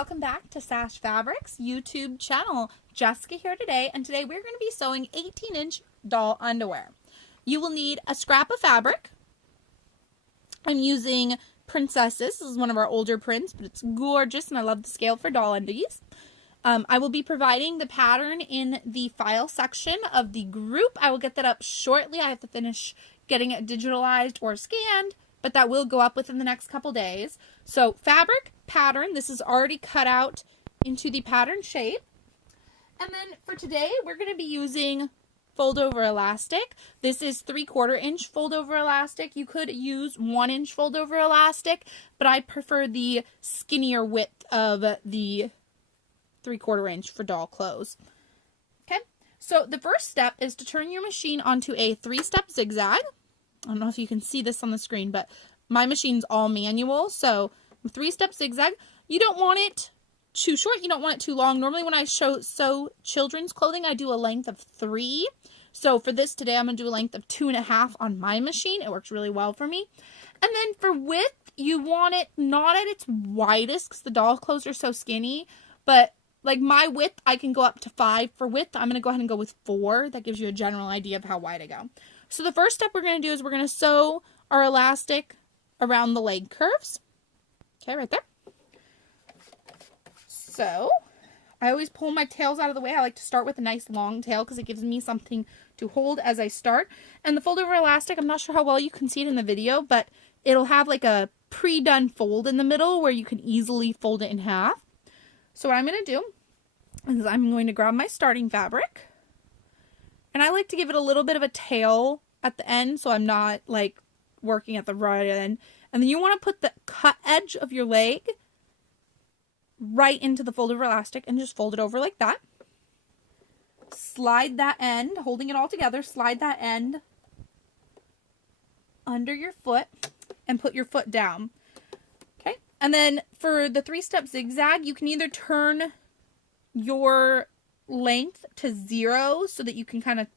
welcome back to Sash Fabrics YouTube channel. Jessica here today, and today we're going to be sewing 18-inch doll underwear. You will need a scrap of fabric. I'm using Princesses. This is one of our older prints, but it's gorgeous, and I love the scale for doll undies. I will be providing the pattern in the file section of the group. I will get that up shortly. I have to finish getting it digitalized or scanned, but that will go up within the next couple days. So fabric, pattern, this is already cut out into the pattern shape. And then for today, we're going to be using fold over elastic. This is 3/4 inch fold over elastic. You could use 1 inch fold over elastic, but I prefer the skinnier width of the 3/4 inch for doll clothes. Okay, so the first step is to turn your machine onto a 3-step zigzag. I don't know if you can see this on the screen, but my machine's all manual, so 3-step zigzag. You don't want it too short, you don't want it too long. Normally when I sew children's clothing, I do a length of 3. So for this today, I'm going to do a length of 2.5 on my machine. It works really well for me. And then for width, you want it not at its widest because the doll clothes are so skinny, but like my width, I can go up to 5 for width. I'm going to go ahead and go with 4. That gives you a general idea of how wide I go. So the first step we're going to do is we're going to sew our elastic around the leg curves. Okay, right there. So I always pull my tails out of the way. I like to start with a nice long tail because it gives me something to hold as I start. And the fold over elastic, I'm not sure how well you can see it in the video, but it'll have like a pre-done fold in the middle where you can easily fold it in half. So what I'm going to do is I'm going to grab my starting fabric. And I like to give it a little bit of a tail at the end so I'm not like working at the right end. And then you want to put the cut edge of your leg right into the fold over elastic and just fold it over like that. Slide that end, holding it all together, slide that end under your foot and put your foot down. Okay, and then for the 3-step zigzag, you can either turn your length to 0 so that you can kind of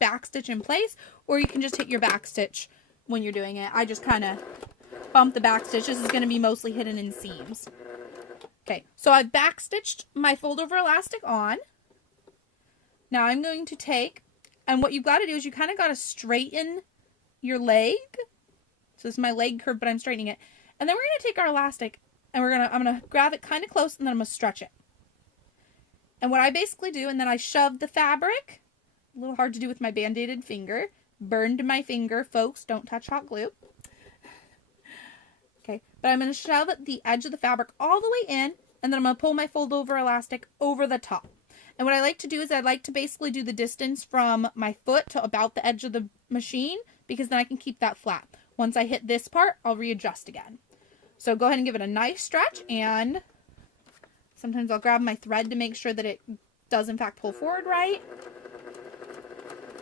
backstitch in place, or you can just hit your backstitch when you're doing it. I just kind of bump the backstitch. This is going to be mostly hidden in seams. Okay, so I've backstitched my fold over elastic on. Now I'm going to take, and what you've got to do is you kind of got to straighten your leg. So this is my leg curve, but I'm straightening it. And then we're going to take our elastic and I'm going to grab it kind of close and then I'm going to stretch it. And what I basically do, and then I shove the fabric, a little hard to do with my band-aided finger, burned my finger, folks, don't touch hot glue. Okay, but I'm going to shove the edge of the fabric all the way in, and then I'm going to pull my fold over elastic over the top. And what I like to do is I like to basically do the distance from my foot to about the edge of the machine, because then I can keep that flat. Once I hit this part, I'll readjust again. So go ahead and give it a nice stretch, and sometimes I'll grab my thread to make sure that it does in fact pull forward right.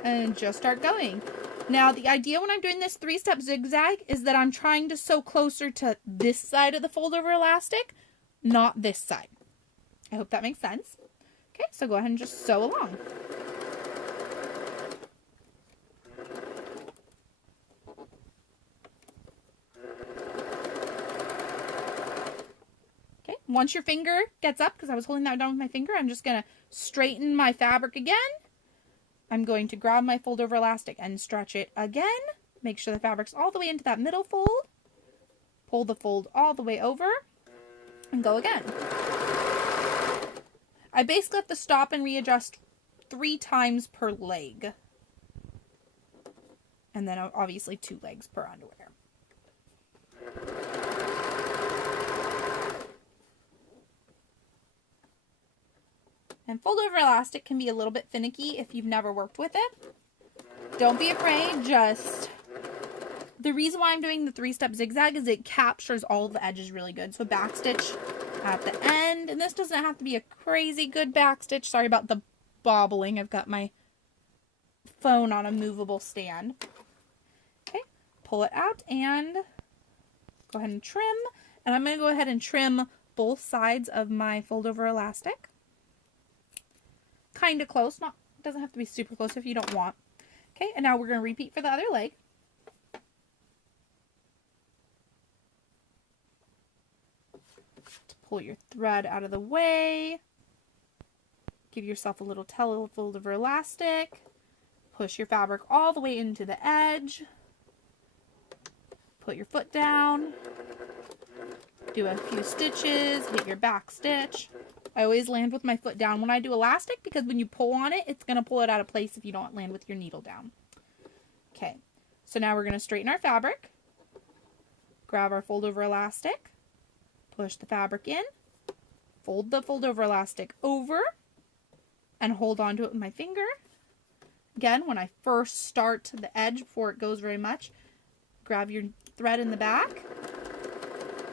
And just start going. Now the idea when I'm doing this 3-step zigzag is that I'm trying to sew closer to this side of the fold over elastic, not this side. I hope that makes sense. Okay, so go ahead and just sew along. Okay, once your finger gets up, because I was holding that down with my finger, I'm just going to straighten my fabric again. I'm going to grab my fold over elastic and stretch it again. Make sure the fabric's all the way into that middle fold. Pull the fold all the way over and go again. I basically have to stop and readjust 3 times per leg. And then obviously 2 legs per underwear. And fold over elastic can be a little bit finicky if you've never worked with it. Don't be afraid, the reason why I'm doing the 3-step zigzag is it captures all the edges really good. So backstitch at the end, and this doesn't have to be a crazy good backstitch. Sorry about the bobbling. I've got my phone on a movable stand. Okay, pull it out and go ahead and trim. And I'm going to go ahead and trim both sides of my fold over elastic. Kind of close, doesn't have to be super close if you don't want. Okay, and now we're going to repeat for the other leg. Pull your thread out of the way. Give yourself a little telefold over elastic. Push your fabric all the way into the edge. Put your foot down. Do a few stitches. Hit your back stitch. I always land with my foot down when I do elastic because when you pull on it, it's going to pull it out of place if you don't land with your needle down. Okay, so now we're going to straighten our fabric. Grab our fold over elastic. Push the fabric in. Fold the fold over elastic over. And hold on to it with my finger. Again, when I first start to the edge before it goes very much, grab your thread in the back.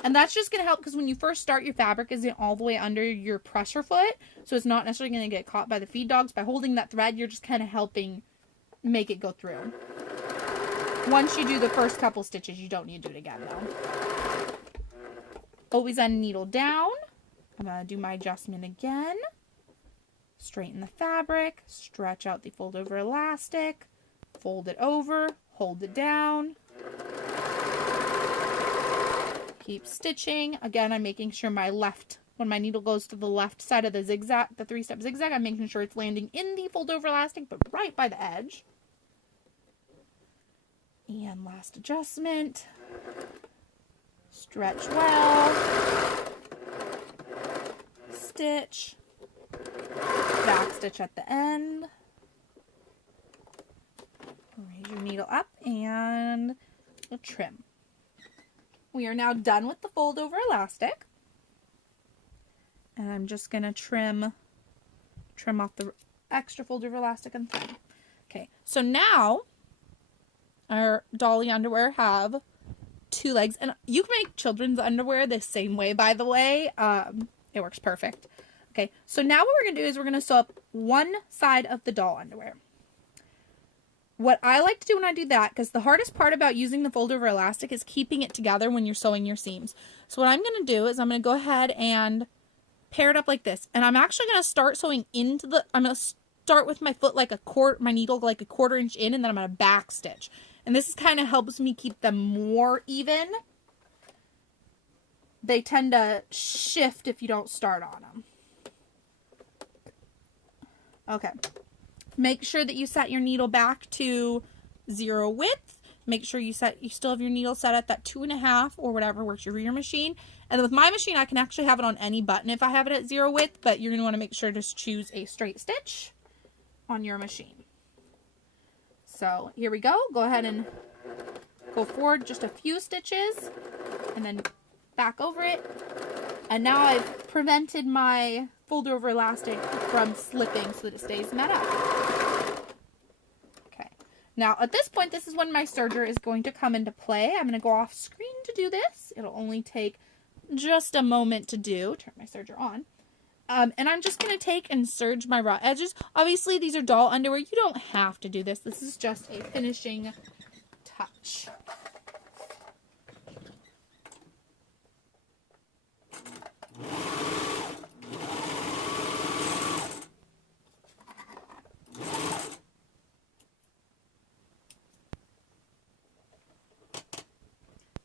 And that's just going to help because when you first start, your fabric isn't all the way under your pressure foot. So it's not necessarily going to get caught by the feed dogs. By holding that thread, you're just kind of helping make it go through. Once you do the first couple stitches, you don't need to do it again though. Always end needle down. I'm going to do my adjustment again. Straighten the fabric, stretch out the fold over elastic, fold it over, hold it down. Keep stitching. Again, I'm making sure my left, when my needle goes to the left side of the zigzag, the 3-step zigzag, I'm making sure it's landing in the fold over elastic, but right by the edge. And last adjustment. Stretch well. Stitch. Back stitch at the end. Raise your needle up and we'll trim. We are now done with the fold over elastic. And I'm just going to trim off the extra fold over elastic and thread. Okay, so now our dolly underwear have 2 legs. And you can make children's underwear the same way, by the way. It works perfect. Okay, so now what we're going to do is we're going to sew up one side of the doll underwear. What I like to do when I do that, because the hardest part about using the fold over elastic is keeping it together when you're sewing your seams. So what I'm going to do is I'm going to go ahead and pair it up like this. And I'm actually going to start sewing into the, I'm going to start with my foot like a quarter, my needle like a 1/4 inch in, and then I'm going to back stitch. And this kind of helps me keep them more even. They tend to shift if you don't start on them. Okay, make sure that you set your needle back to 0 width. Make sure you still have your needle set at that 2.5 or whatever works your reader machine. And then with my machine, I can actually have it on any button if I have it at 0 width, but you're going to want to make sure to choose a straight stitch on your machine. So here we go. Go ahead and go forward just a few stitches and then back over it. And now I've prevented my fold over elastic from slipping so that it stays met up. Okay. Now at this point, this is when my serger is going to come into play. I'm going to go off screen to do this. It'll only take just a moment to do. Turn my serger on. And I'm just going to take and serge my raw edges. Obviously, these are doll underwear. You don't have to do this. This is just a finishing touch.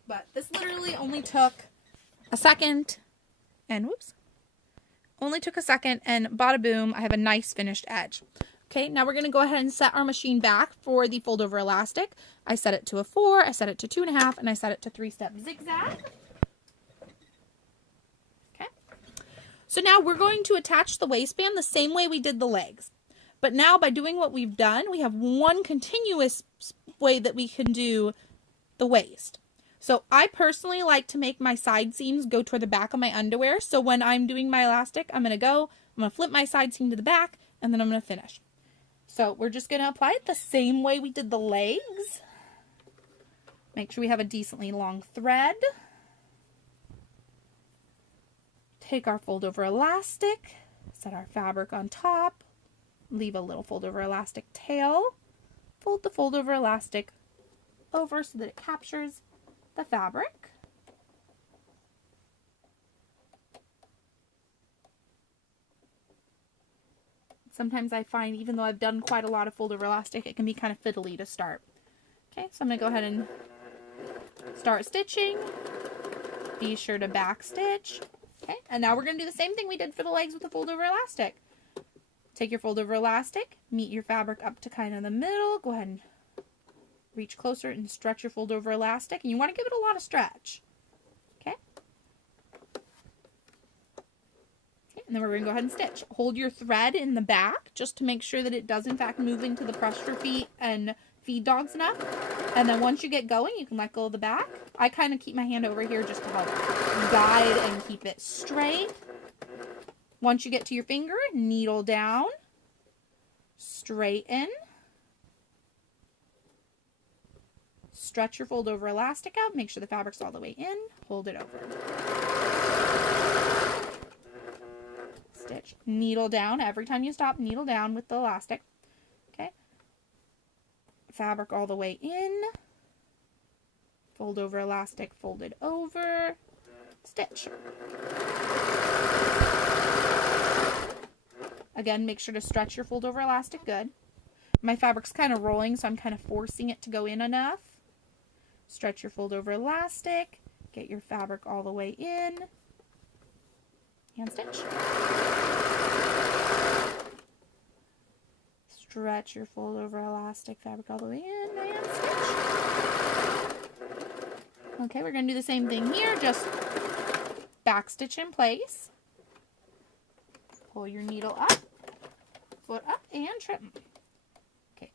But this literally only took a second, and whoops, only took a second, and bada boom, I have a nice finished edge. Okay, now we're going to go ahead and set our machine back for the fold over elastic. I set it to a 4, I set it to 2.5, and I set it to 3-step zigzag. Okay, so now we're going to attach the waistband the same way we did the legs. But now by doing what we've done, we have one continuous way that we can do the waist. So I personally like to make my side seams go toward the back of my underwear. So when I'm doing my elastic, I'm going to flip my side seam to the back, and then I'm going to finish. So we're just going to apply it the same way we did the legs. Make sure we have a decently long thread. Take our fold over elastic, set our fabric on top, leave a little fold over elastic tail, fold the fold over elastic over so that it captures the fabric. Sometimes I find, even though I've done quite a lot of fold over elastic, it can be kind of fiddly to start. Okay, so I'm going to go ahead and start stitching. Be sure to back stitch, Okay, and now we're going to do the same thing we did for the legs with the fold over elastic. Take your fold over elastic, meet your fabric up to kind of the middle, go ahead and reach closer and stretch your fold over elastic, and you want to give it a lot of stretch. Okay? And then we're going to go ahead and stitch. Hold your thread in the back just to make sure that it does in fact move into the pressure feet and feed dogs enough. And then once you get going, you can let go of the back. I kind of keep my hand over here just to help guide and keep it straight. Once you get to your finger, needle down, straighten, stretch your fold over elastic out, make sure the fabric's all the way in, hold it over. Stitch, needle down, every time you stop, needle down with the elastic. Okay. Fabric all the way in, fold over elastic, folded over, stitch. Again, make sure to stretch your fold over elastic good. My fabric's kind of rolling, so I'm kind of forcing it to go in enough. Stretch your fold over elastic, get your fabric all the way in, and stitch. Stretch your fold over elastic, fabric all the way in, and stitch. Okay, we're going to do the same thing here, just back stitch in place. Pull your needle up, foot up, and trim. Okay,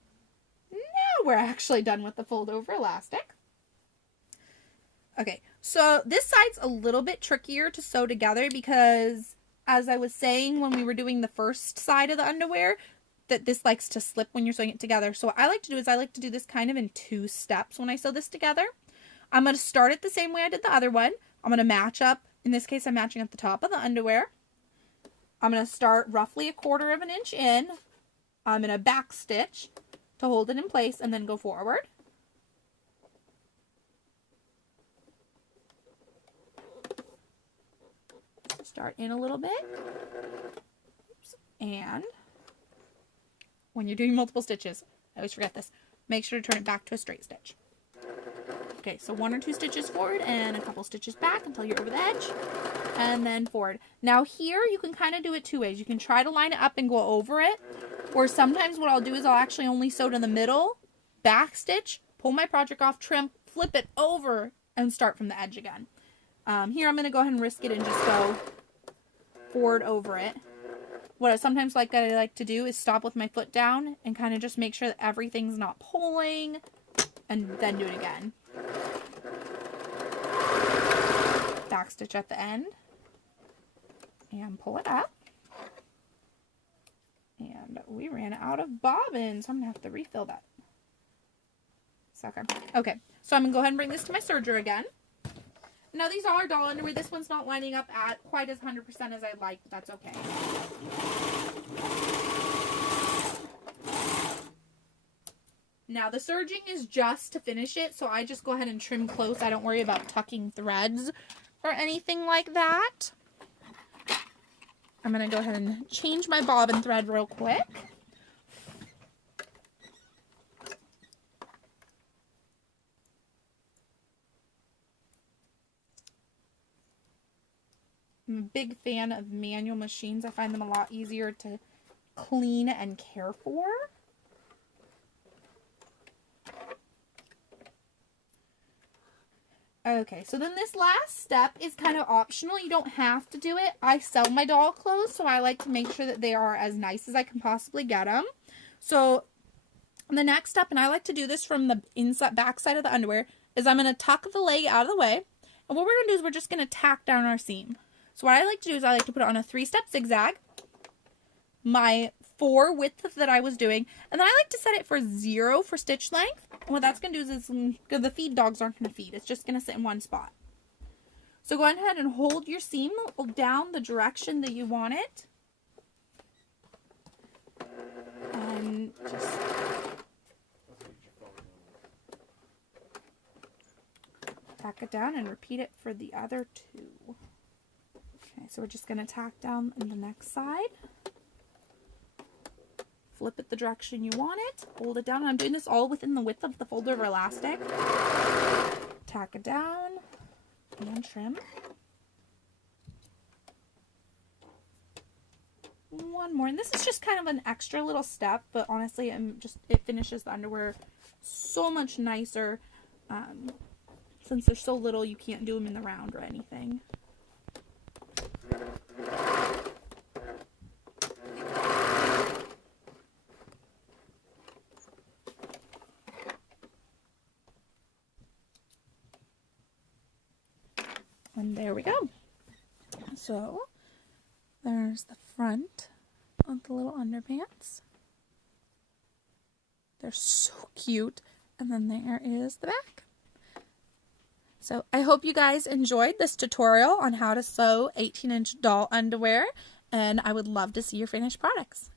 now we're actually done with the fold over elastic. Okay, so this side's a little bit trickier to sew together because, as I was saying when we were doing the first side of the underwear, that this likes to slip when you're sewing it together. So what I like to do is I like to do this kind of in 2 steps when I sew this together. I'm going to start it the same way I did the other one. I'm going to match up. In this case, I'm matching at the top of the underwear. I'm going to start roughly 1/4 inch in. I'm going to back stitch to hold it in place and then go forward. Start in a little bit. Oops. And when you're doing multiple stitches, I always forget this, make sure to turn it back to a straight stitch. Okay, so 1 or 2 stitches forward and a couple stitches back until you're over the edge. And then forward. Now here you can kind of do it 2 ways. You can try to line it up and go over it, or sometimes what I'll do is I'll actually only sew to the middle, back stitch, pull my project off, trim, flip it over, and start from the edge again. Here I'm going to go ahead and risk it and just go forward over it. What I sometimes like to do is stop with my foot down and kind of just make sure that everything's not pulling, and then do it again. Back stitch at the end and pull it up. And we ran out of bobbins, so I'm gonna have to refill that sucker. Okay, so I'm gonna go ahead and bring this to my serger again. Now these are doll underwear. This one's not lining up at quite as 100% as I'd like, but that's okay. Now the serging is just to finish it, so I just go ahead and trim close. I don't worry about tucking threads or anything like that. I'm going to go ahead and change my bobbin thread real quick. I'm a big fan of manual machines. I find them a lot easier to clean and care for. Okay, so then this last step is kind of optional. You don't have to do it. I sell my doll clothes, so I like to make sure that they are as nice as I can possibly get them. So the next step, and I like to do this from the inside back side of the underwear, is I'm going to tuck the leg out of the way. And what we're going to do is we're just going to tack down our seam. So what I like to do is I like to put it on a 3-step zigzag, my 4 width that I was doing, and then I like to set it for 0 for stitch length. And what that's going to do is the feed dogs aren't going to feed. It's just going to sit in one spot. So go ahead and hold your seam down the direction that you want it. And just tack it down and repeat it for the other 2. Okay, so we're just going to tack down in the next side. Flip it the direction you want it. Hold it down. And I'm doing this all within the width of the fold over elastic. Tack it down and trim. one more. And this is just kind of an extra little step, but honestly, it finishes the underwear so much nicer. Since they're so little, you can't do them in the round or anything. And there we go. So there's the front of the little underpants. They're so cute. And then there is the back. So I hope you guys enjoyed this tutorial on how to sew 18-inch doll underwear, and I would love to see your finished products.